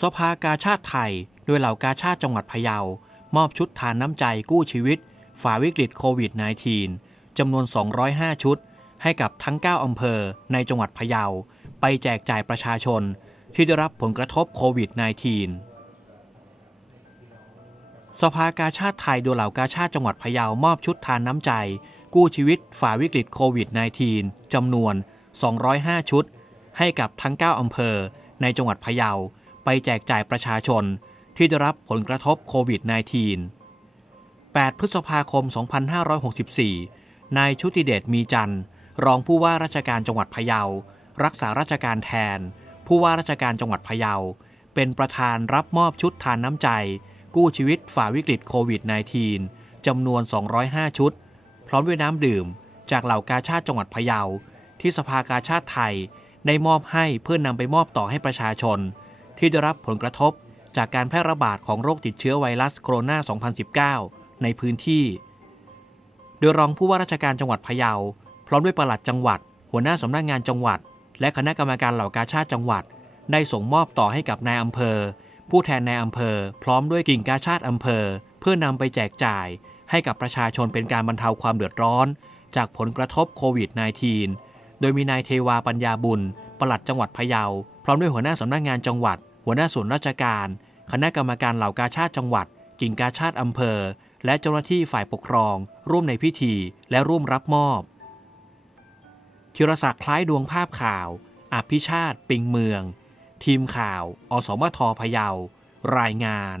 สภากาชาติไทย โดยเหล่ากาชาติจังหวัดพะเยา มอบชุดทานน้ำใจกู้ชีวิต ฝ่าวิกฤตโควิด -19 จำนวน 205 ชุด ให้กับทั้ง 9 อำเภอในจังหวัดพะเยา ไปแจกจ่ายประชาชนที่ได้รับผลกระทบโควิด -19 สภากาชาติไทยโดยเหล่ากาชาติจังหวัดพะเยามอบชุดทานน้ำใจ กู้ชีวิตฝ่าวิกฤตโควิด -19 จำนวน 205 ชุด ให้กับทั้ง 9 อำเภอในจังหวัดพะเยา ไปแจกจ่ายประชาชนที่ได้รับผลกระทบโควิด -19 8 พฤษภาคม 2564 นายชุติเดชมีจันทร์ รองผู้ว่าราชการจังหวัดพะเยา รักษาราชการแทน ผู้ว่าราชการจังหวัดพะเยา เป็นประธานรับมอบชุดทานน้ำใจ กู้ชีวิตฝ่าวิกฤตโควิด -19 จำนวน 205 ชุด พร้อมด้วยน้ำดื่ม จากเหล่ากาชาติจังหวัดพะเยา ที่สภากาชาติไทย ได้มอบให้เพื่อนนำไปมอบต่อให้ประชาชน ที่ได้รับผลกระทบจากการแพร่ระบาดของโรคติดเชื้อไวรัสโคโรนา 2019 ในพื้นที่ โดยรองผู้ว่าราชการจังหวัดพะเยา พร้อมด้วยปลัดจังหวัด หัวหน้าสำนักงานจังหวัด และคณะกรรมการเหล่ากาชาติจังหวัด ได้ส่งมอบต่อให้กับนายอำเภอ ผู้แทนนายอำเภอ พร้อมด้วยกิ่งกาชาติอำเภอ เพื่อนำไปแจกจ่ายให้กับประชาชนเป็นการบรรเทาความเดือดร้อน จากผลกระทบโควิด -19 โดยมีนายเทวาปัญญาบุญ ปลัดจังหวัดพะเยา พร้อมด้วยหัวหน้าสำนักงานจังหวัด หัวหน้าส่วนราชการ คณะกรรมการเหล่ากาชาติจังหวัด กิ่งกาชาติอำเภอ และเจ้าหน้าที่ฝ่ายปกครอง ร่วมในพิธีและร่วมรับมอบธีรศักดิ์คล้ายดวงภาพข่าว อภิชาติ ปิงเมือง ทีมข่าว อสมทพะเยา รายงาน